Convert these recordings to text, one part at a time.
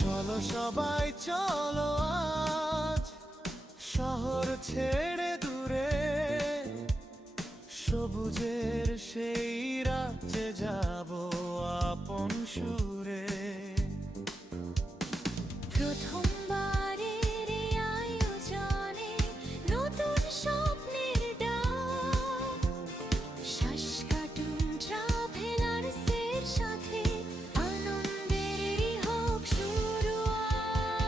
চলো সবাই চলো আজ শহর ছেড়ে দূরে, সবুজের সেই রাজ্যে যাব আপন সুরে। প্রথমবারের এই আয়োজনে নতুন স্বপ্নের ডাক, শ্বাস কাটুন ট্রাভেলার্সের সাথে, আনন্দেরই হোক শুরুয়াত।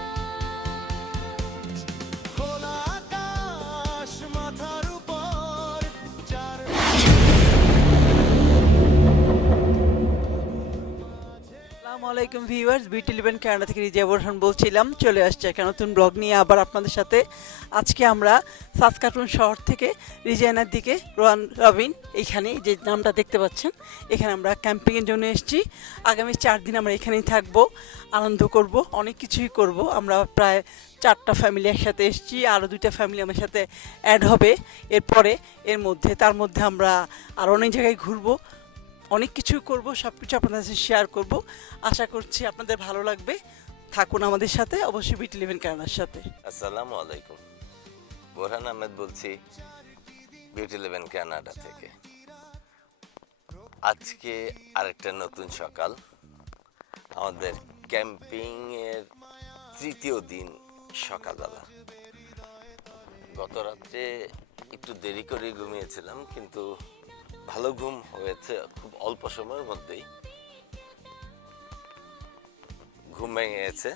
খোলা আকাশ মাথার উপর, চার আসসালামু আলাইকুম ভিউয়ার্স, BT11 কানাডা থেকে রিজা বোরহান বলছিলাম। চলে আসছে একটা নতুন ব্লগ নিয়ে আবার আপনাদের সাথে। আজকে আমরা সাসকাটুন শহর থেকে রিজাইনার দিকে রবিন এইখানে যে নামটা দেখতে পাচ্ছেন, এখানে আমরা ক্যাম্পিংয়ের জন্য এসেছি। আগামী 4 দিন আমরা এখানেই থাকবো, আনন্দ করব, অনেক কিছুই করব। আমরা প্রায় 4টা ফ্যামিলি একসাথে এসেছি, আরও 2টা ফ্যামিলি আমার সাথে অ্যাড হবে এরপরে। তার মধ্যে আমরা আরও অনেক জায়গায় ঘুরবো, অনেক কিছু করব, সব কিছু আপনাদের সাথে শেয়ার করব। আশা করছি আপনাদের ভালো লাগবে। থাকুন আমাদের সাথে, অবশ্যই BT11 কানাডার সাথে। আসসালামু আলাইকুম, বোরহান আহমেদ বলছি BT11 কানাডা থেকে। আজকে আরেকটা নতুন সকাল, আমাদের ক্যাম্পিংয়ের 3য় দিন সকালবেলা। গত রাত্রে একটু দেরি করে ঘুমিয়েছিলাম, কিন্তু ভালো ঘুম হয়েছে খুব অল্প সময়ের মধ্যেই। ঘুম ভেঙে গেছে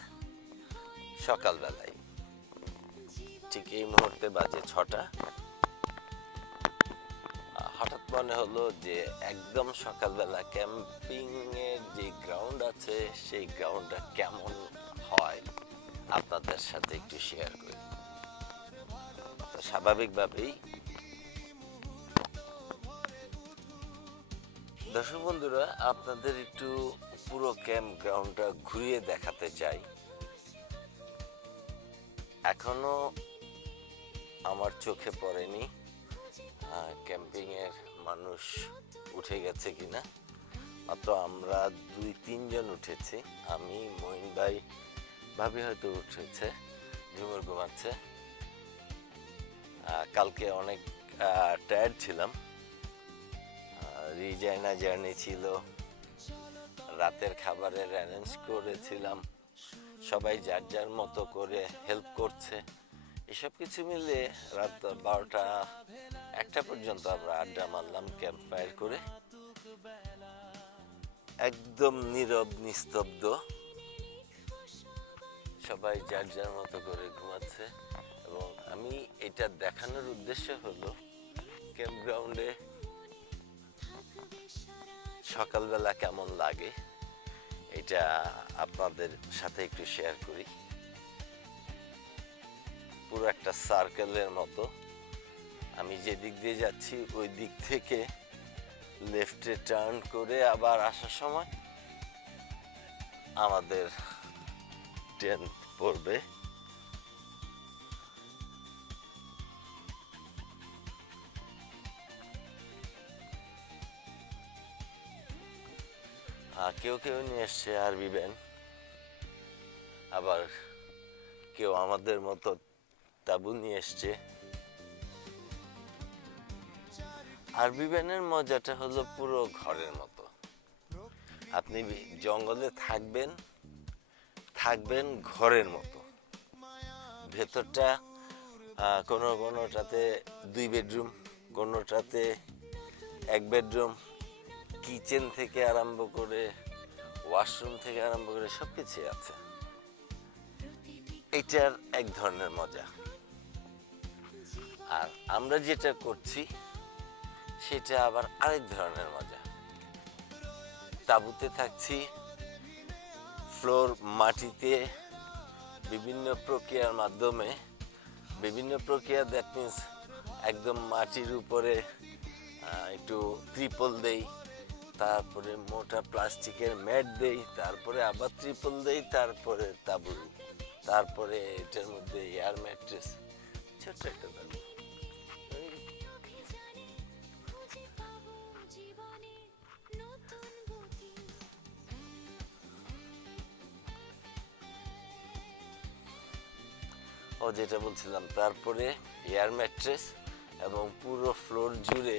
সকালবেলায়, ঠিক এই মুহূর্তে বাজে 6টা। হঠাৎ মনে হলো যে একদম সকালবেলা ক্যাম্পিং এর যে গ্রাউন্ড আছে সেই গ্রাউন্ডটা কেমন হয় আপনাদের সাথে একটু শেয়ার করি। তো স্বাভাবিকভাবেই দর্শক বন্ধুরা, আপনাদের একটু পুরো ক্যাম্প গ্রাউন্ডটা ঘুরিয়ে দেখাতে চাই। এখনো আমার চোখে পড়েনি ক্যাম্পিং এর মানুষ উঠে গেছে কিনা। মাত্র আমরা 2-3 জন উঠেছি। আমি, মহিন ভাই, ভাবি হয়তো উঠেছে, ঝুমুর ঘুমাচ্ছে। কালকে অনেক টায়ার্ড ছিলাম, রিজাইনা জার্নি ছিল, রাতের খাবারের অ্যারেঞ্জ করেছিলাম, সবাই যার যার মতো করে হেল্প করছে। এসব কিছু মিলে রাত 12টা-1টা পর্যন্ত আমরা আড্ডা মারলাম ক্যাম্প ফায়ার করে। একদম নীরব নিস্তব্ধ, সবাই যার যার মতো করে ঘুমাচ্ছে। এবং আমি এটা দেখানোর উদ্দেশ্য হলো ক্যাম্প গ্রাউন্ডে সকালবেলা কেমন লাগে এটা আপনাদের সাথে একটু শেয়ার করি। পুরো একটা সার্কেলের মতো, আমি যে দিক দিয়ে যাচ্ছি ওই দিক থেকে লেফটে টার্ন করে আবার আসার সময় আমাদের টেন্ট পড়বে। কেউ কেউ নিয়ে এসছে আরবি ভ্যান, আবার কেউ আমাদের মতো তাঁবু নিয়ে এসছে। আরবি ভ্যানের মজাটা হলো পুরো ঘরের মতো। আপনি জঙ্গলে থাকবেন ঘরের মতো। ভেতরটা কোনোটাতে 2 বেডরুম, কোনোটাতে 1 বেডরুম, কিচেন থেকে আরম্ভ করে ওয়াশরুম থেকে আরম্ভ করে সব কিছুই আছে। এটার এক ধরনের মজা। আর আমরা যেটা করছি সেটা আবার আরেক ধরনের মজা। তাঁবুতে থাকছি, ফ্লোর মাটিতে, বিভিন্ন প্রক্রিয়ার মাধ্যমে, বিভিন্ন প্রক্রিয়া, দ্যাট মিনস একদম মাটির উপরে একটু ত্রিপল দেই, তারপরে মোটা প্লাস্টিকের ম্যাট দেই, তারপরে আবার ত্রিপল দেই, তারপরে তাঁবু, তারপরে এটার মধ্যে এয়ার ম্যাট্রেস, ছোট্ট একটা তাঁবু। যেটা বলছিলাম, তারপরে এয়ার ম্যাট্রেস এবং পুরো ফ্লোর জুড়ে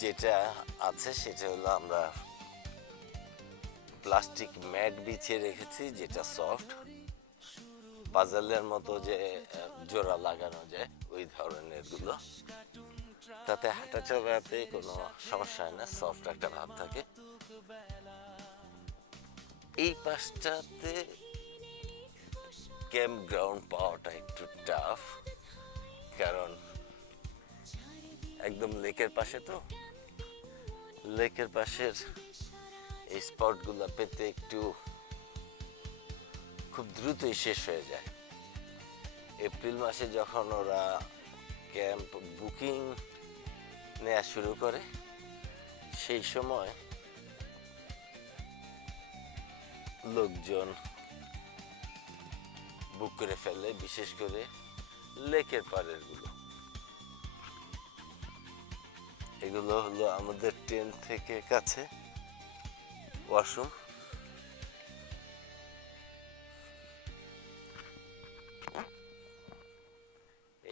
যেটা আছে সেটা হলো আমরা প্লাস্টিক ম্যাট বিছিয়ে রেখেছি, যেটা সফট, পাজলের মতো যে জোড়া লাগানো যায় ওই ধরনের গুলো, তাতে হাঁটা চলাতে কোনো সমস্যা হয় না, সফট একটা ভাব থাকে। এই পাশটাতে ক্যাম্প গ্রাউন্ড পাওয়াটা একটু টাফ, কারণ একদম লেকের পাশে, তো লেকের পাশের এই স্পটগুলো পেতে একটু খুব দ্রুতই শেষ হয়ে যায়। এপ্রিল মাসে যখন ওরা ক্যাম্প বুকিং নেওয়া শুরু করে সেই সময় লোকজন বুক করে ফেলে, বিশেষ করে লেকের পাড়ের গুলো। এগুলো হলো আমাদের টেন্ট থেকে কাছে ওয়াশরুম।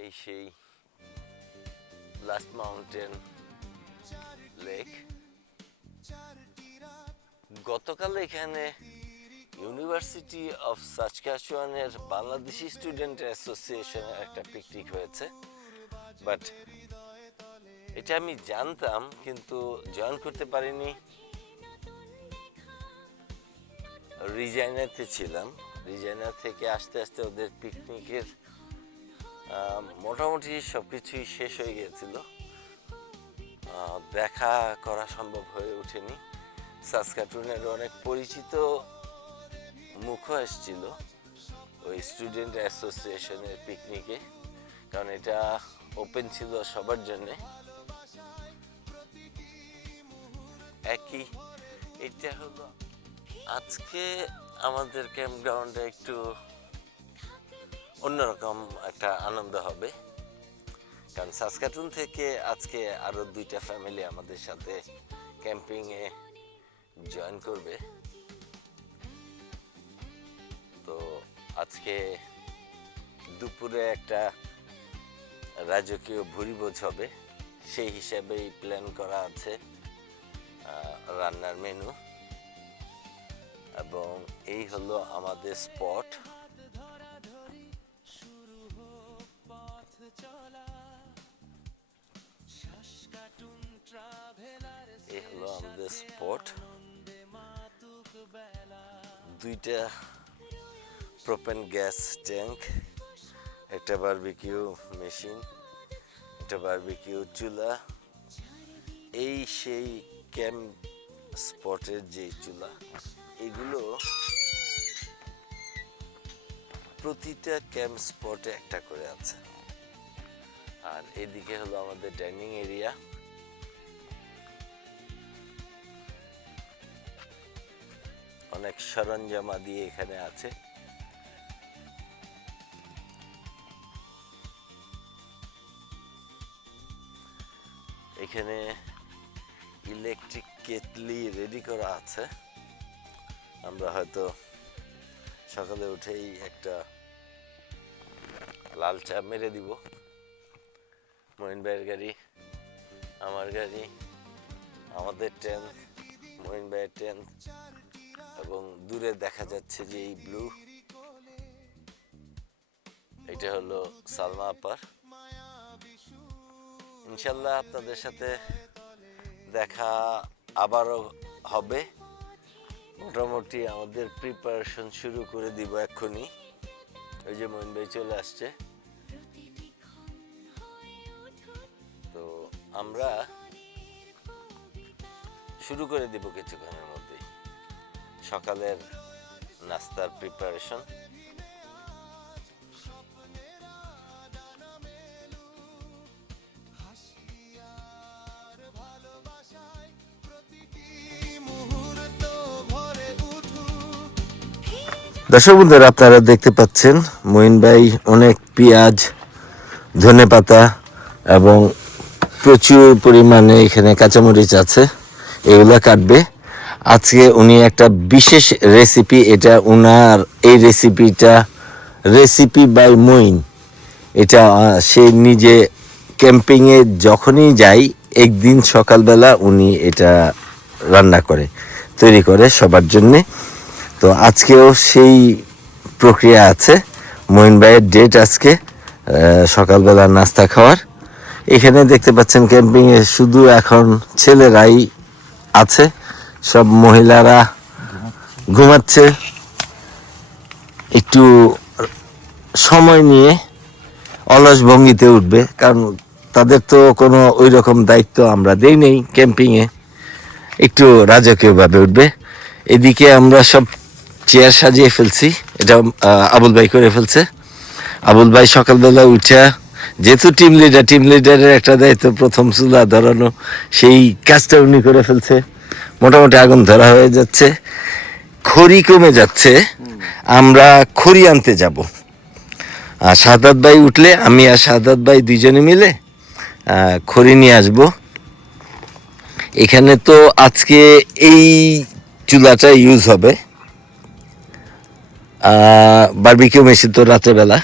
এই সেই লাস্ট মাউন্টেন লেক। গতকাল এখানে ইউনিভার্সিটি অফ সাসকাচুয়ানের বাংলাদেশি স্টুডেন্ট অ্যাসোসিয়েশনের একটা পিকনিক হয়েছে, বাট এটা আমি জানতাম কিন্তু জয়েন করতে পারিনি। রিজাইনাতে ছিলাম, রিজাইনা থেকে আস্তে আস্তে ওদের পিকনিকের মোটামুটি সবকিছুই শেষ হয়ে গিয়েছিল, দেখা করা সম্ভব হয়ে ওঠেনি। সাসকাটুনের অনেক পরিচিত মুখও এসেছিল ওই স্টুডেন্ট অ্যাসোসিয়েশনের পিকনিকে, কারণ এটা ওপেন ছিল সবার জন্যে। একই এটা হলো আজকে আমাদের ক্যাম্প গ্রাউন্ডে একটু অন্যরকম একটা আনন্দ হবে, কারণ সাসকাটুন থেকে আজকে আরো 2টা ফ্যামিলি আমাদের সাথে ক্যাম্পিংয়ে জয়েন করবে। তো আজকে দুপুরে একটা রাজকীয় ভুরিভোজ হবে, সেই হিসাবেই প্ল্যান করা আছে রান্নার মেনু। এবং এই হলো আমাদের স্পট। এই হলো আমাদের স্পট। 2টা প্রোপেন গ্যাস ট্যাঙ্ক, একটা বারবিকিউ মেশিন, একটা বারবিকিউ চুলা। এই সেই ক্যাম্প স্পটের যে চুলা, এগুলো প্রতিটা ক্যাম্প স্পটে একটা করে আছে। আর এদিকে হলো আমাদের ডাইনিং এরিয়া। অনেক সরঞ্জামাদি এখানে আছে। এখানে ইলেকট্রিক কেটলি রেডি করা আছে। আমরা হয়তো সকালে উঠেই একটা লাল চা মেরে দিব। মঈন ভাইয়ের গাড়ি, আমার গাড়ি, আমাদের টেন্ট, মঈন ভাইয়ের টেন্ট, এবং দূরে দেখা যাচ্ছে যে এই ব্লু, এটা হলো সালমা আপার। ইনশাল্লাহ আপনাদের সাথে দেখা আবারও হবে। মোটামুটি আমাদের প্রিপারেশন শুরু করে দিব এক্ষুনি। ওই যে মঈন ভাই চলে আসছে। তো আমরা শুরু করে দিব কিছুক্ষণের মধ্যেই সকালের নাস্তার প্রিপারেশন। দর্শক বন্ধুরা, আপনারা দেখতে পাচ্ছেন মঈন ভাই অনেক পেঁয়াজ, ধনেপাতা এবং প্রচুর পরিমাণে এখানে কাঁচামরিচ আছে, এগুলা কাটবে। আজকে উনি একটা বিশেষ রেসিপি, এটা উনার এই রেসিপিটা রেসিপি বাই মইন। এটা সে নিজে ক্যাম্পিংয়ে যখনই যাই একদিন সকালবেলা উনি এটা রান্না করে, তৈরি করে সবার জন্যে। তো আজকেও সেই প্রক্রিয়া আছে। মইন ভাইয়ের ডেট আজকে সকালবেলা নাস্তা খাওয়ার। এখানে দেখতে পাচ্ছেন ক্যাম্পিংয়ে শুধু এখন ছেলেরাই আছে, সব মহিলারা ঘুমাচ্ছে। একটু সময় নিয়ে অলস ভঙ্গিতে উঠবে, কারণ তাদের তো কোনো ওই রকম দায়িত্ব আমরা দেই নেই ক্যাম্পিংয়ে। একটু রাজকীয়ভাবে উঠবে। এদিকে আমরা সব চেয়ার সাজিয়ে ফেলছি, এটা আবুল ভাই করে ফেলছে। আবুল ভাই সকালবেলা উঠা, যেহেতু টিম লিডারের একটা দায়িত্ব প্রথম চুলা ধরানো, সেই কাজটা উনি করে ফেলছে। মোটামুটি আগুন ধরা হয়ে যাচ্ছে, খড়ি কমে যাচ্ছে। আমরা খড়ি আনতে যাব। আর শাহাদাত ভাই উঠলে আমি আর শাহাদাত ভাই দুইজনে মিলে খড়ি নিয়ে আসব। এখানে তো আজকে এই চুলাটা ইউজ হবে। বারবিকিউ মেশিন তো রাত্রেবেলা।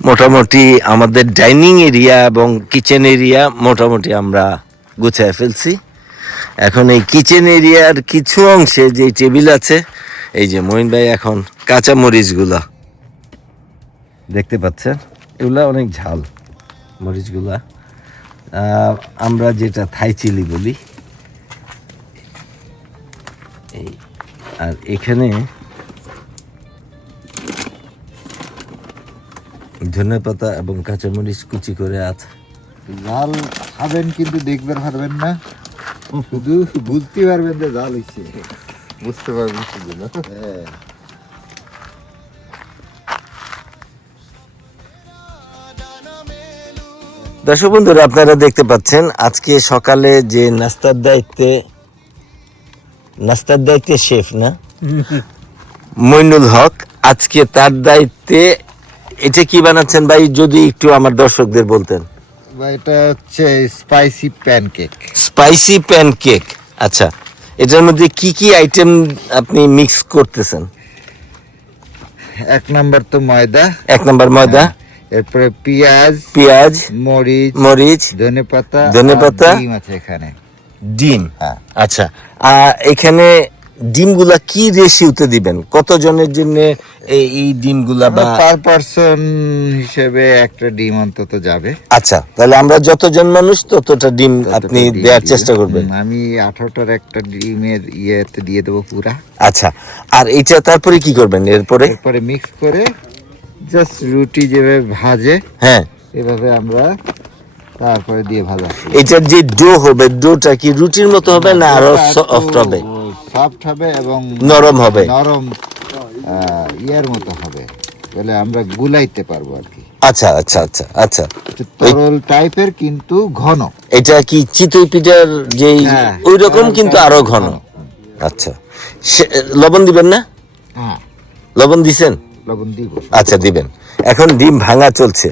মোটামুটি আমাদের ডাইনিং এরিয়া এবং কিচেন এরিয়া মোটামুটি আমরা গুছিয়ে ফেলছি। এখন এই কিচেন এরিয়ার কিছু অংশে যে টেবিল আছে, এই যে মইন ভাই এখন কাঁচা মরিচগুলা দেখতে পাচ্ছেন, এগুলা অনেক ঝাল মরিচগুলা। আমরা যেটা থাই চিলি বলি। এই আর এখানে ধনেপাতা এবং কাঁচামরিচ কুচি করে আছে। জাল খাবেন কিন্তু দেখতে পারবেন না, শুধু বুঝতে পারবেন যে জাল হইছে, বুঝতে পারবেন শুধু না। দর্শক বন্ধুরা, আপনারা দেখতে পাচ্ছেন আজকে সকালে যে নাস্তার দায়িত্বে শেফ না মইনুল হক, আজকে তার দায়িত্বে এটা কি বানাচ্ছেন ভাই, যদি একটু আমার দর্শকদের বলতেন। বা এটা হচ্ছে স্পাইসি প্যানকেক। স্পাইসি প্যানকেক, আচ্ছা। এটার মধ্যে কি কি আইটেম আপনি মিক্স করতেছেন? এক নাম্বার তো ময়দা, এক নম্বর ময়দা, এরপরে পেঁয়াজ, মরিচ, ধনেপাতা, ধনেপাতা, ডিম আছে এখানে। ডিম, হ্যাঁ। আচ্ছা। এখানে ডিমগুলা কি রেশিওতে দিবেন? কতজনের জন্য এই ডিমগুলা বা পার পারসন হিসেবে একটা ডিম অন্তত যাবে। আচ্ছা, তাহলে আমরা যতজন মানুষ ততটা ডিম আপনি ততটা ডিম দেওয়ার দিবেন। চেষ্টা করবেন। আমি 18টার একটা ডিমের ইয়েতে দিয়ে দেবো পুরা। আচ্ছা, আর এইটা তারপরে কি করবেন? এরপরে মিক্স করে জাস্ট রুটি যেভাবে ভাজে, হ্যাঁ, এভাবে আমরা তারপরে দিয়ে ভাজা। এটার যে ডো হবে, ডোটা কি রুটির মতো হবে না আরো সফট হবে? সফট হবে এবং নরম হবে। নরম ইয়ার মতো হবে, বলে আমরা গুলাইতে পারবো আর কি। আচ্ছা আচ্ছা আচ্ছা আচ্ছা। তরল টাইপের কিন্তু ঘন। এটা কি চিতই পিঠার যে হ্যাঁ, ওই রকম কিন্তু আরো ঘন। আচ্ছা, লবণ দিবেন না? হ্যাঁ, লবণ দিছেন? লবণ দিব। আচ্ছা, দিবেন। এখন ডিম ভাঙা চলছে।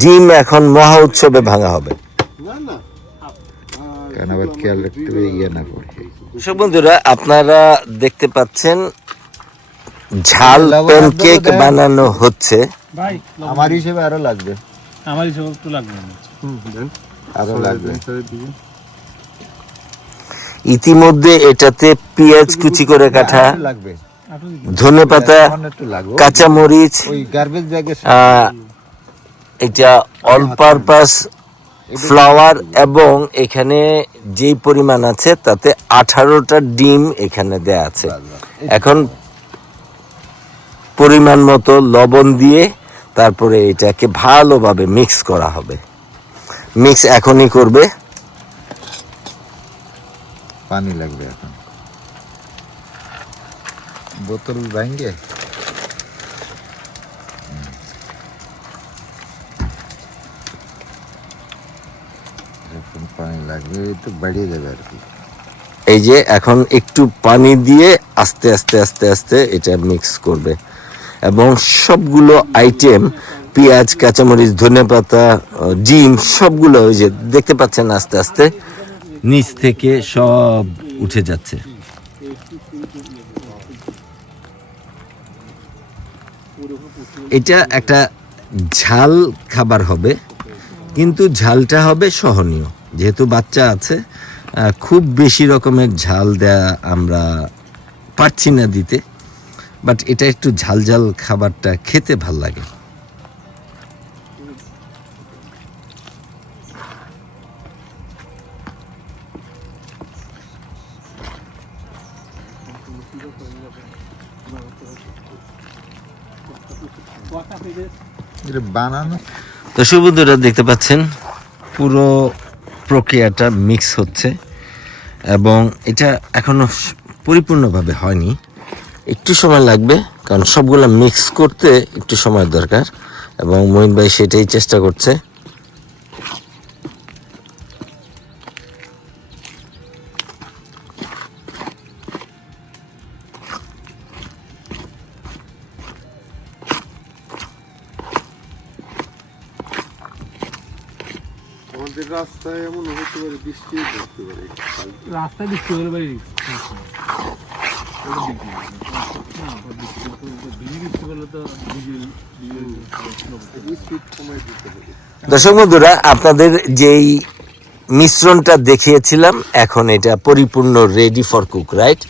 ডিম এখন মহা উৎসবে ভাঙা হবে। কারণ আবার খেয়াল রাখতে হবে ইয়ে না পড়ে। দর্শক বন্ধুরা, আপনারা দেখতে পাচ্ছেন ঝাল প্যানকেক বানানো হচ্ছে। ভাই আমার হিসেবে আরো লাগবে, আমার হিসেবে একটু লাগবে মনে হচ্ছে। আরো লাগবে। ইতিমধ্যে এটাতে পেঁয়াজ কুচি করে কাটা, আরো লাগবে, ধনেপাতা, সামান্য একটু লাগবে। কাঁচামরিচ, ওই গার্বেজ ব্যাগে এটা অল পারপাস ফ্লাওয়ার, এবং এখানে যেই পরিমাণ আছে তাতে 18টা ডিম এখানে দেয়া আছে। এখন পরিমাণ মতো লবণ দিয়ে তারপরে এটাকে ভালোভাবে মিক্স করা হবে। মিক্স এখনই করবে। পানি লাগবে এখন, বোতল ভাঙে। যখন পানি লাগবে একটু বাড়িয়ে দেবে আর কি। এই যে এখন একটু পানি দিয়ে আস্তে আস্তে আস্তে আস্তে এটা মিক্স করবে, এবং সবগুলো আইটেম পেঁয়াজ, কাঁচামরিচ, ধনেপাতা, ডিম সবগুলো ওই যে দেখতে পাচ্ছেন আস্তে আস্তে নিচ থেকে সব উঠে যাচ্ছে। এটা একটা ঝাল খাবার হবে, কিন্তু ঝালটা হবে সহনীয়, যেহেতু বাচ্চা আছে। খুব বেশি রকমের ঝাল দেয়া আমরা পারছি না দিতে, বাট এটা একটু ঝাল ঝাল খাবারটা খেতে ভাল লাগে। এটা বানানো দর্শক বন্ধুরা দেখতে পাচ্ছেন পুরো প্রক্রিয়াটা মিক্স হচ্ছে, এবং এটা এখনো পরিপূর্ণভাবে হয়নি, একটু সময় লাগবে, কারণ সবগুলো মিক্স করতে একটু সময় দরকার, এবং মঈন ভাই সেটাই চেষ্টা করছে। আমাদের রাস্তায় এমন হতে পারে, বৃষ্টি পড়তে পারে। রাস্তায় বৃষ্টি হলে বাড়ি বৃষ্টি করলে তো স্পিড কমাই দিতে হবে। দর্শক বন্ধুরা, আপনাদের যেই মিশ্রণটা দেখিয়েছিলাম, এখন এটা পরিপূর্ণ রেডি ফর কুক, রাইট?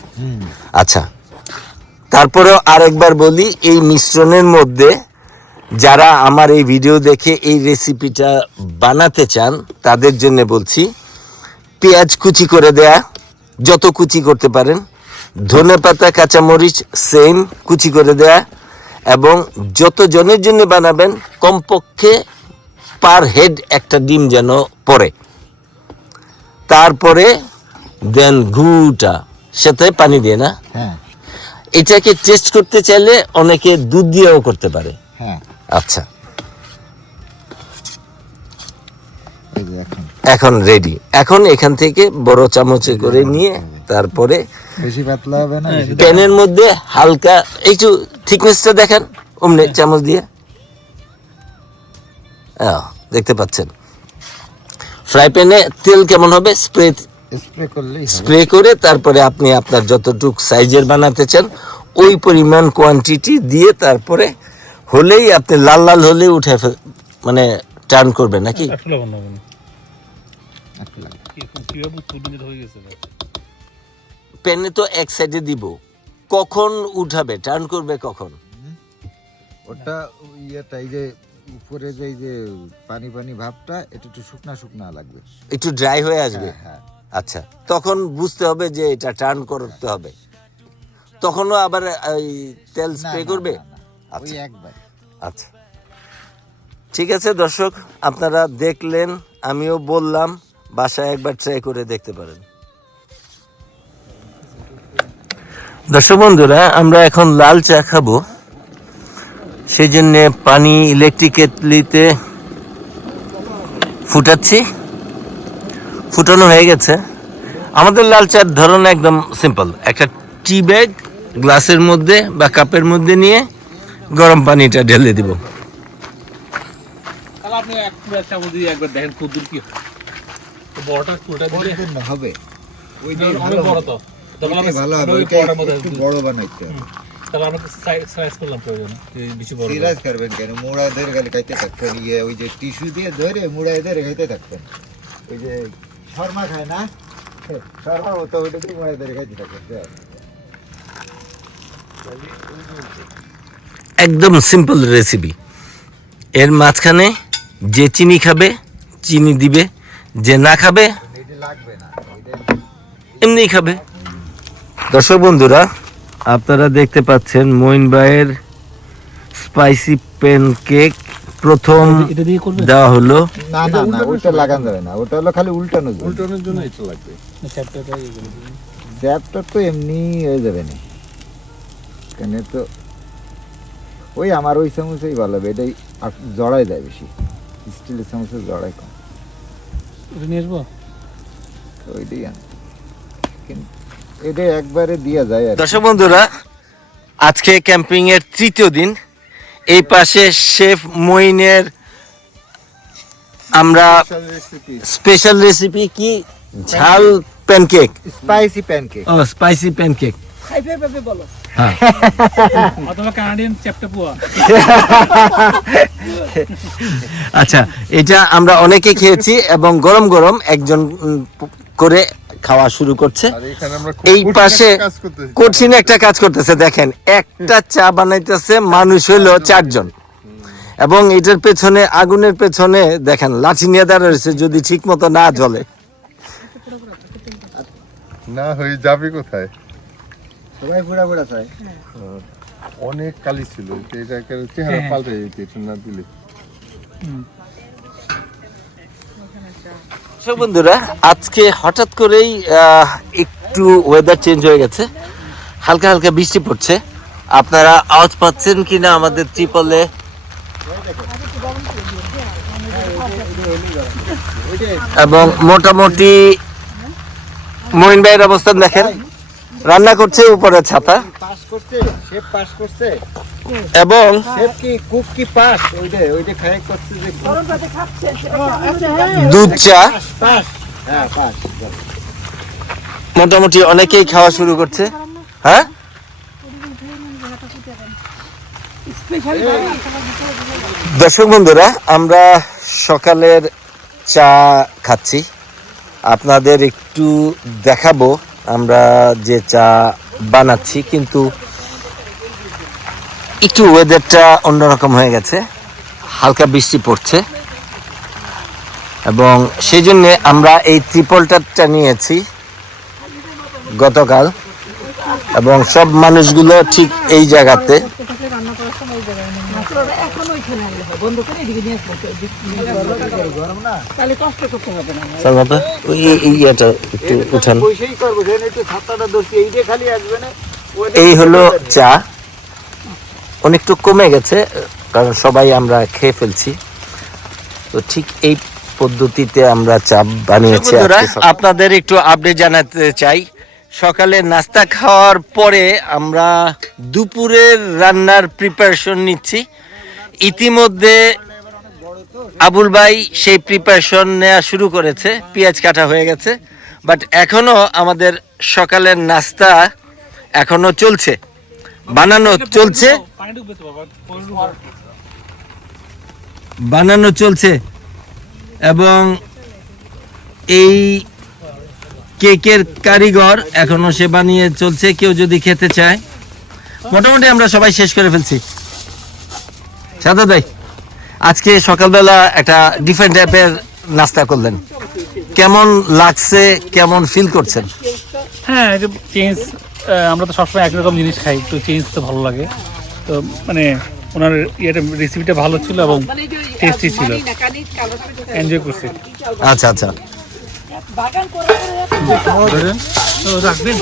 আচ্ছা, তারপরেও আরেকবার বলি, এই মিশ্রণের মধ্যে যারা আমার এই ভিডিও দেখে এই রেসিপিটা বানাতে চান তাদের জন্য বলছি, পেঁয়াজ কুচি করে দেয়া, যত কুচি করতে পারেন, ধনেপাতা কাঁচামরিচ সেম কুচি করে দেয়া, এবং যত জনের জন্য বানাবেন কমপক্ষে পার হেড একটা ডিম যেন পড়ে। তারপরে দেন ঘুটা সাথে পানি দিয়ে, না হ্যাঁ এটাকে টেস্ট করতে চাইলে অনেকে দুধ দিয়েও করতে পারে। হ্যাঁ আচ্ছা, এই যে এখন এখন রেডি। এখন এখান থেকে বড় চামচে করে নিয়ে তারপরে বেশি পাতলা হবে না, বেশি প্যানের মধ্যে হালকা একটু থিকনেসটা দেখেন, অমনি চামচ দিয়ে দেখতে পাচ্ছেন। ফ্রাই প্যানে তেল কেমন হবে, স্প্রে করলেই হবে। স্প্রে করে তারপরে আপনি আপনার যতটুক সাইজের বানাতে চান ওই পরিমাণ কোয়ান্টিটি দিয়ে তারপরে হলেই আপনি লাল লাল হলে উঠে মানে টার্ন করবেন নাকি? একটু লবণ হবে না একটু লাগবে। কিভাবে ফুটে হয়ে গেছে প্যানে তো এক সাইডে দিব, কখন উঠাবে, টার্ন করবে কখন? ওটা ইয়েটা এই যে উপরে যে এই যে পানি পানি ভাবটা, এটা একটু শুকনা শুকনা লাগবে। একটু ড্রাই হয়ে আসবে। হ্যাঁ আচ্ছা, তখন বুঝতে হবে যে এটা টার্ন করতে হবে। তখনও আবার ওই তেল না, স্প্রে না, করবে? না, না, ওই আচ্ছা একবার। আচ্ছা, ঠিক আছে দর্শক, আপনারা দেখলেন, আমিও বললাম, বাসায় একবার ট্রাই করে দেখতে পারেন। দর্শক বন্ধুরা, আমরা এখন লাল চা খাবো, সেই জন্যে পানি ইলেকট্রিক কেটলিতে ফুটাচ্ছি। ফুটানো হয়ে গেছে। আমাদের লাল চার ধরন একদম সিম্পল, একটা টি ব্যাগ গ্লাসের মধ্যে বা কাপের মধ্যে নিয়ে গরম পানিটা ঢেলে দিব। তাহলে আপনি এক পুরো চামচ দিয়ে একবার দেখেন কদ্দুর কি হয়। তো বড়টা পুরোটা দিলে পরিপূর্ণ হবে। ওইটাই অনেক ভালো বড় হবে। তো। তখন ওইটাই ভালো হবে, ওই ওইটাই বড়টার মধ্যে একটু বড় বানাইতে হবে। তাহলে আমরা সাইজ করলাম প্রয়োজন বেশি বড় সিরাজ করবেন কেন, মুড়ায় ধরে গেলে খাইতে থাকবেন, ইয়ে ওই যে টিস্যু দিয়ে ধরে মুড়ায় ধরে খাইতে থাকবেন। ওই যে শর্মা খায় না, শর্মা মতো ওইটা দিয়ে মুড়ায় ধরে খাইতে থাকবেন। একদম সিম্পল রেসিপি। এর মাঝখানে যে চিনি খাবে চিনি দিবে, যে না খাবে এটা লাগবে না, এমনিই খাবে। দর্শক বন্ধুরা, আপনারা দেখতে পাচ্ছেন মঈন ভাইয়ের স্পাইসি প্যানকেক প্রথম এটা দিয়ে করবে দেওয়া হলো। না না না, ওইটা লাগানো যাবে না, ওটা হলো খালি উল্টানো যাবে। উল্টানোর জন্য এটা লাগবে। চ্যাপটা তো এমনি হয়ে যাবে না, কেন তো ওই আমার ওই চামচেই ভালো হবে, এটাই আর জড়াই দেয় বেশি, স্টিলের চামচে জড়াই কম, এটা নিয়ে আসবো। ওইটাই আন, কিন্তু এটা একবারে দিয়া যায় আর কি। দর্শক বন্ধুরা, আজকে ক্যাম্পিং এর তৃতীয় দিন। এই পাশে শেফ মঈনের আমরা স্পেশাল রেসিপি কি ঝাল প্যানকেক, স্পাইসি প্যানকেক। ও স্পাইসি প্যানকেক খাইবে ভাবে বলো। অথবা কানাডিয়ান চ্যাপ্টা পোয়া। আচ্ছা, এটা আমরা অনেকে খেয়েছি এবং গরম গরম একজন করে খাওয়া শুরু করছে। আর এখানে আমরা খুব এই কঠিন পাশে একটা কাজ করতেছি। কঠিন একটা কাজ করতেছে, দেখেন একটা চা বানাইতেছে মানুষ হইলো 4 জন, এবং এটার পেছনে আগুনের পেছনে দেখেন লাঠি নিয়ে দাঁড়া রয়েছে, যদি ঠিক মতো না জ্বলে। না হয়ে যাবে কোথায়? সবাই বুড়া বুড়া চাই। অনেক কালি ছিল, এটাকে চেহারা পাল্টে যেত এটা না দিলে। বন্ধুরা, আজকে হঠাৎ করেই একটু ওয়েদার চেঞ্জ হয়ে গেছে, হালকা হালকা বৃষ্টি পড়ছে। আপনারা আওয়াজ পাচ্ছেন কিনা আমাদের ত্রিপলে? এবং মোটামুটি মঈন ভাইয়ের অবস্থান দেখেন, রান্না করছে উপরে ছাতা, পাস করছে, শেফ পাস করছে। এবং শেফ কি কুক কি পাস? ওইটা খাই করছে যে দুধ চা পাস। হ্যাঁ পাস। মোটামুটি অনেকেই খাওয়া শুরু করছে। হ্যাঁ, দর্শক বন্ধুরা, আমরা সকালের চা খাচ্ছি, আপনাদের একটু দেখাবো আমরা যে চা বানাচ্ছি, কিন্তু একটু ওয়েদারটা অন্যরকম হয়ে গেছে, হালকা বৃষ্টি পড়ছে, এবং সেই জন্যে আমরা এই ত্রিপলটা নিয়েছি গতকাল, এবং সব মানুষগুলো ঠিক এই জায়গাতে। সালমাপা, ওই ইয়েটা একটু উঠান। পয়সাই করবো, একটু ছাতাটা ধরছি, এইটা খালি আসবে না। এই হলো চা, অনেকটু কমে গেছে কারণ সবাই আমরা খেয়ে ফেলছি, তো ঠিক এই পদ্ধতিতে আমরা চা বানিয়েছি। আপনাদের একটু আপডেট জানাতে চাই, সকালে নাস্তা খাওয়ার পরে আমরা দুপুরের রান্নার প্রিপারেশন নিচ্ছি। ইতিমধ্যে আবুল ভাই সেই প্রিপারেশন নেওয়া শুরু করেছে, পেঁয়াজ কাটা হয়ে গেছে, বাট এখনো আমাদের সকালের নাস্তা এখনো চলছে, বানানো চলছে, এবং এই কেকের কারিগর এখনো সে বানিয়ে চলছে, কেউ যদি খেতে চায়। মোটামুটি আমরা সবাই শেষ করে ফেলছি। সাদা ভাই, আজকে সকালবেলা একটা ডিফারেন্ট টাইপের নাস্তা করলেন, কেমন লাগছে, কেমন ফিল করছেন? হ্যাঁ, এটা চেঞ্জ, আমরা তো সবসময় একই রকম জিনিস খাই, একটু চেঞ্জ তো ভালো লাগে। তো মানে ওনার ইয়েটা রেসিপিটা ভালো ছিল এবং টেস্টি ছিল, এনজয় করছি। আচ্ছা আচ্ছা, তো রাখবেন।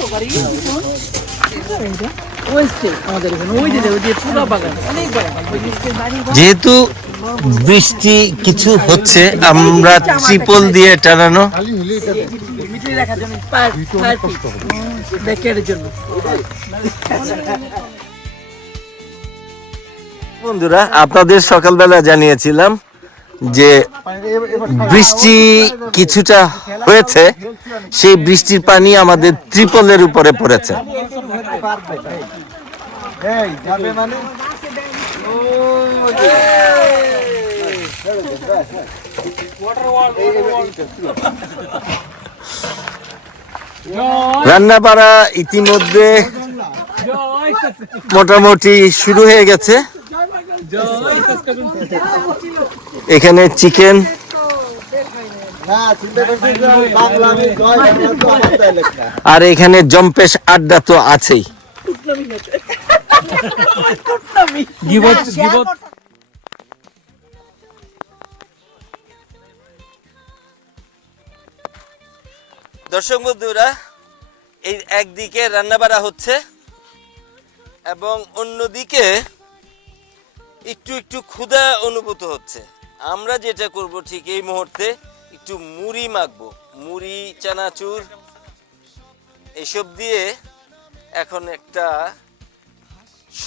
যেহেতু বৃষ্টি কিছু হচ্ছে, আমরা ত্রিপল দিয়ে টানানো। বন্ধুরা, আপনাদের সকালবেলা জানিয়েছিলাম যে বৃষ্টি কিছুটা হয়েছে, সেই বৃষ্টির পানি আমাদের ত্রিপলের উপরে পড়েছে। যাবে মানে রান্না বাড়া ইতিমধ্যে মোটামুটি শুরু হয়ে গেছে। এখানে চিকেন, আর এখানে জম্পেশ আড্ডা তো আছেই। দর্শক বন্ধুরা, এই একদিকে রান্না বাড়া হচ্ছে এবং অন্যদিকে একটু একটু ক্ষুধা অনুভূত হচ্ছে। আমরা যেটা করব ঠিক এই মুহূর্তে, একটু মুড়ি মাখবো, মুড়ি, চানাচুর এসব দিয়ে এখন একটা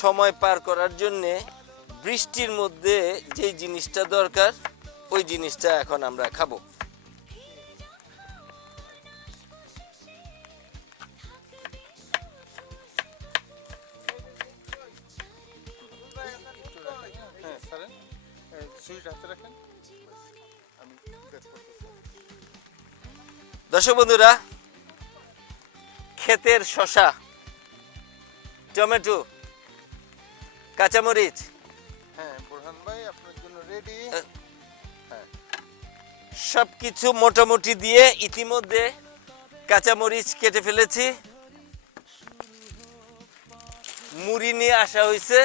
সময় পার করার জন্যে বৃষ্টির মধ্যে যেই জিনিসটা দরকার ওই জিনিসটা এখন আমরা খাবো। ছুরিটা হাতে রাখেন আমি বের করতেছি দর্শক বন্ধুরা, ক্ষেতের শসা, টমেটো, কাঁচামরিচ হ্যাঁ বোরহান ভাই আপনার জন্য রেডি সবকিছু মোটামুটি দিয়ে ইতিমধ্যে কাঁচামরিচ কেটে ফেলেছি, মুড়ি নিয়ে আসা হয়েছে,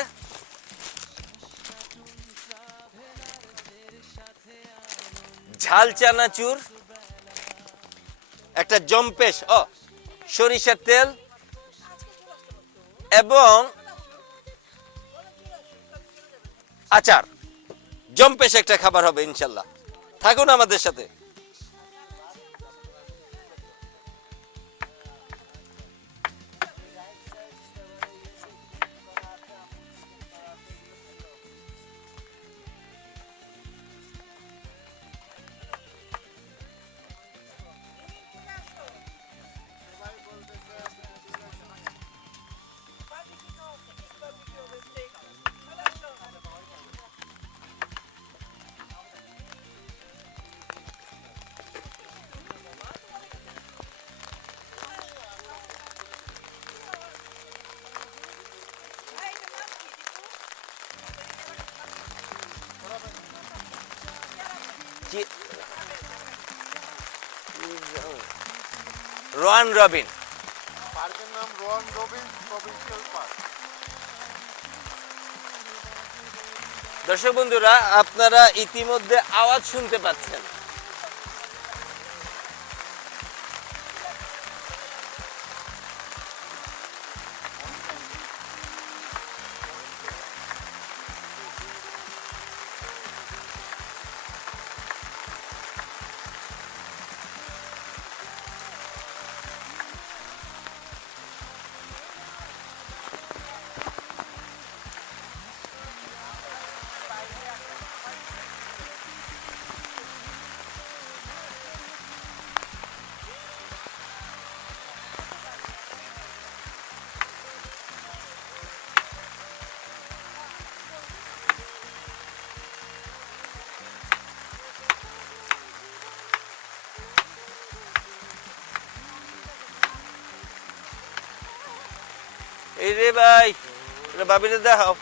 ঝাল চানাচুর, একটা জম্পেশ সরিষার তেল এবং আচার। জম্পেশ একটা খাবার হবে ইনশাল্লাহ। থাকুন আমাদের সাথে। রোয়ান রবিন, পার্কের নাম রোয়ান রবিন প্রভিন্সিয়াল পার্ক দর্শক বন্ধুরা, আপনারা ইতিমধ্যে আওয়াজ শুনতে পাচ্ছেন। এই রে ভাই, বাবিরে দেখাও।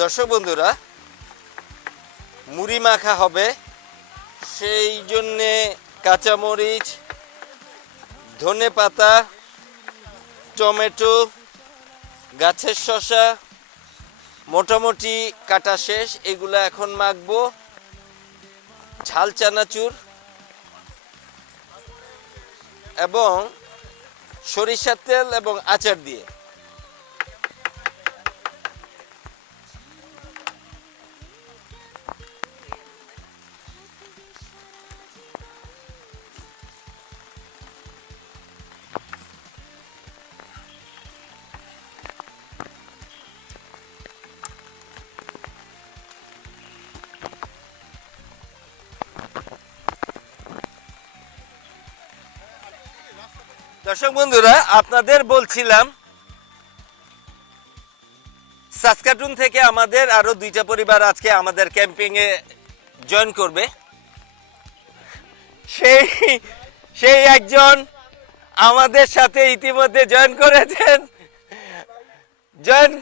দর্শক বন্ধুরা, মুড়ি মাখা হবে, সেই জন্যে কাঁচামরিচ, ধনেপাতা, টমেটো, গাছের শসা মোটামুটি কাটা শেষ। এগুলো এখন মাখবো ঝাল চানাচুর এবং সরিষার তেল এবং আচার দিয়ে। দর্শক বন্ধুরা, আপনাদের বলছিলাম সাসকাটুন থেকে আমাদের আরো 2টা পরিবার আজকে আমাদের ক্যাম্পিং এ জয়েন করবে। সেই একজন আমাদের সাথে ইতিমধ্যে জয়েন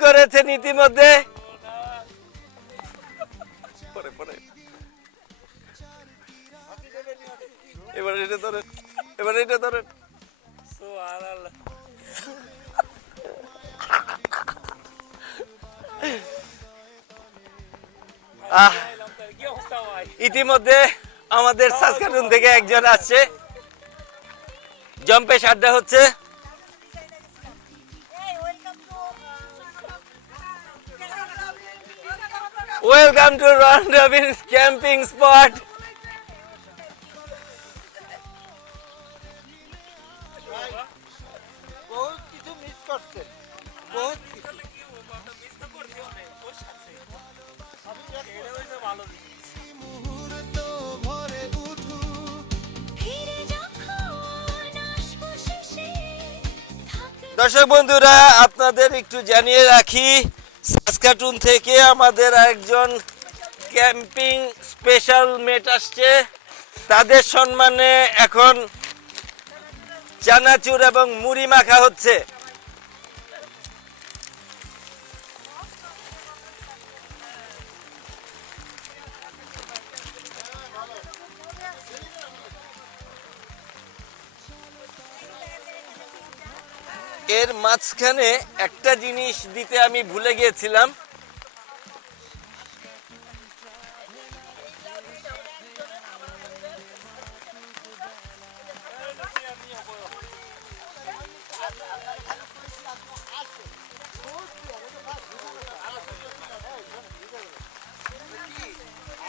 করেছেন ইতিমধ্যে। এবার এটা ধরেন। ইতিমধ্যে আমাদের সাসকাটুন থেকে একজন আসছে, জম্পেশ আড্ডা হচ্ছে। Welcome to Robbins camping spot. বহুত কিছু মিস করছেন, বহুত কিছু। মুহূর্ত ভরে উঠু ফিরে যখন আসবো শেষে থাকবে দর্শক বন্ধুরা, আপনাদের একটু জানিয়ে রাখি, সাসকাটুন থেকে আমাদের একজন ক্যাম্পিং স্পেশাল মেট আসছে। তাদের সম্মানে এখন চানাচুর এবং মুড়ি মাখা হচ্ছে। এর মাঝখানে একটা জিনিস দিতে আমি ভুলে গিয়েছিলাম।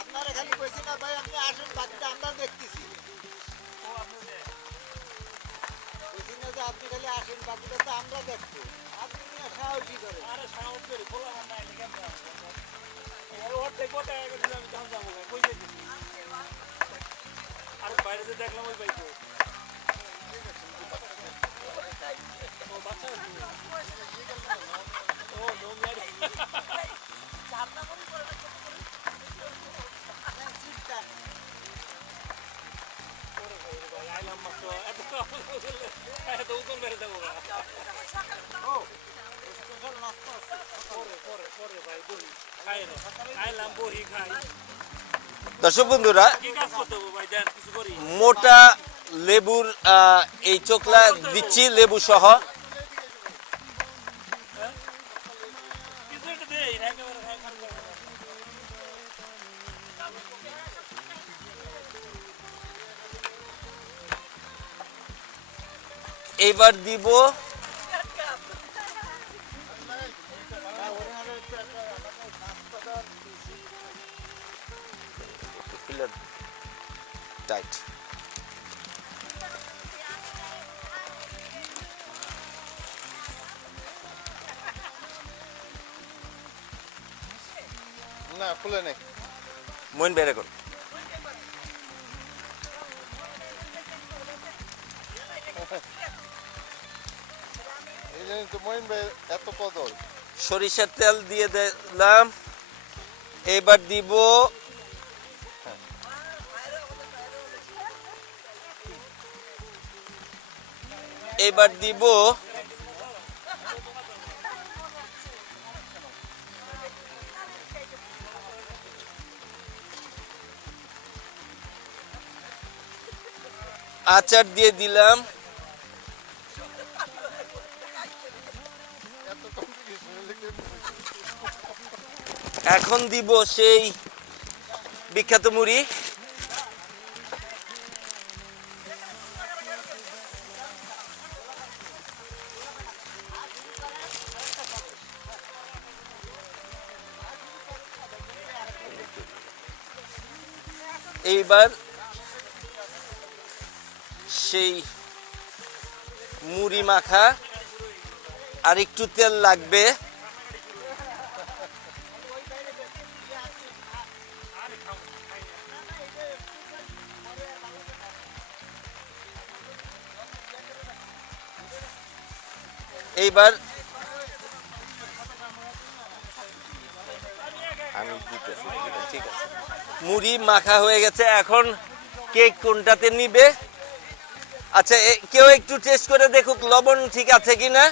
আপনারা খালি কইছি না ভাই, আপনি আসেন, বাকিটা আমরা দেখতেছি। কইছি না যে আপনি খালি আসেন, বাকিটা তো আমরা দেখবো। আপনি নিয়ে সাহসী করেন। দর্শক বন্ধুরা, মোটা লেবুর এই চোকলা দিচ্ছি, লেবু সহ। এবার দিব টাইট। না খুলে নেই। মইন বের কর। এই জন্য তো মহিন ভাই এত কদর। সরিষার তেল দিয়ে দিলাম। এবার দিব আচার দিয়ে দিলাম। এখন দিব সেই বিখ্যাত মুড়ি। এইবার সেই মুড়ি মাখা, আর একটু তেল লাগবে। এইবার আমি দিতেছি, ঠিক আছে। মুড়ি মাখা হয়ে গেছে, এখন কেক কোনটাতে নিবে? আচ্ছা, কেউ একটু টেস্ট করে দেখুক লবণ ঠিক আছে কিনা।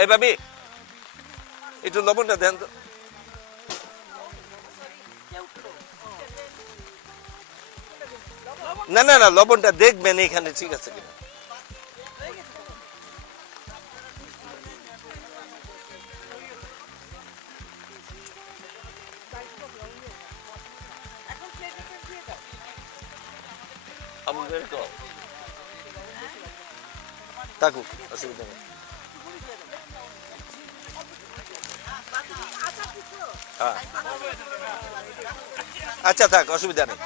এই ভাবি, একটু লবণটা দেন তো। না না না, লবণটা দেখবেন এখানে ঠিক আছে কিনা। থাকুক, অসুবিধা নেই। হ্যাঁ, আচ্ছা থাক, অসুবিধা নেই।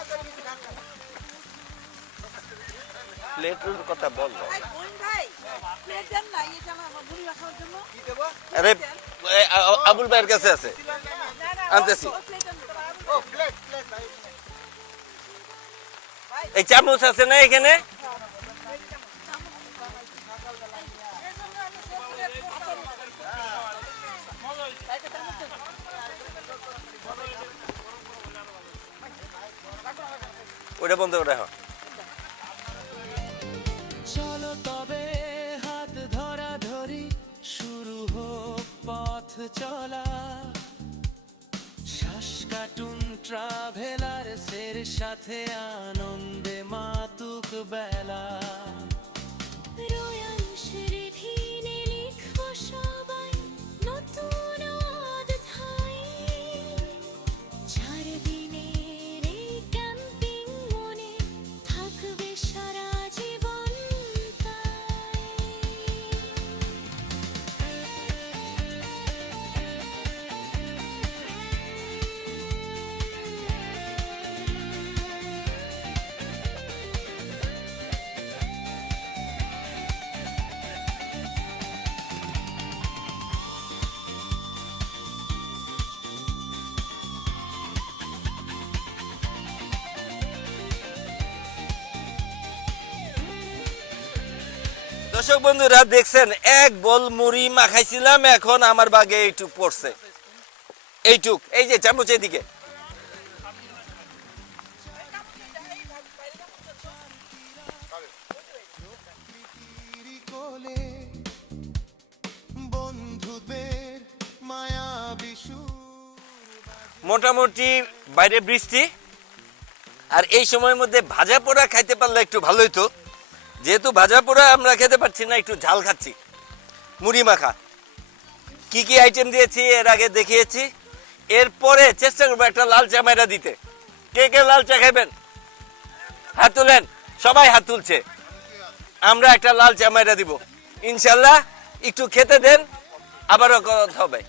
প্লেটের কথা বললো। আরে আবুল ভাইয়ের কাছে আছে, আনতেছি। এই চামচ আছে না এখানে? ওটা বন্ধ করে রাখো। চলো তবে হাত ধরা ধরি, শুরু হোক পথ চলা। শ্বাস কাটুন ট্রাভেলার্সের সাথে, আনন্দে মাতুক বেলা। রোয়াংশের ভিনে লিখবো সবাই নতুন অধ্যায়। 4 দিনের এই ক্যাম্পিং মনে থাকবে সারা জীবন তাই। দর্শক বন্ধুরা দেখছেন, এক বল মুড়ি মাখাইছিলাম, এখন আমার বাগে এইটুক পড়ছে। এইটুক, এই যে চামচ এদিকে। কোলে বন্ধুদের মায়াবী সুর। মোটামুটি বাইরে বৃষ্টি, আর এই সময়ের মধ্যে ভাজা পোড়া খাইতে পারলে একটু ভালো হইতো। যেহেতু ভাজা পোড়া আমরা খেতে পারছি না, একটু ঝাল খাচ্ছি। মুড়ি মাখা কি কি আইটেম দিয়েছি এর আগে দেখিয়েছি। এরপরে চেষ্টা করবো একটা লাল চা মাইরা দিতে। কে কে লাল চা খাবেন হাত তুলেন। সবাই হাত তুলছে। আমরা একটা লাল চা মাইরা দিব ইনশাল্লাহ। একটু খেতে দেন, আবারও কথা হবে।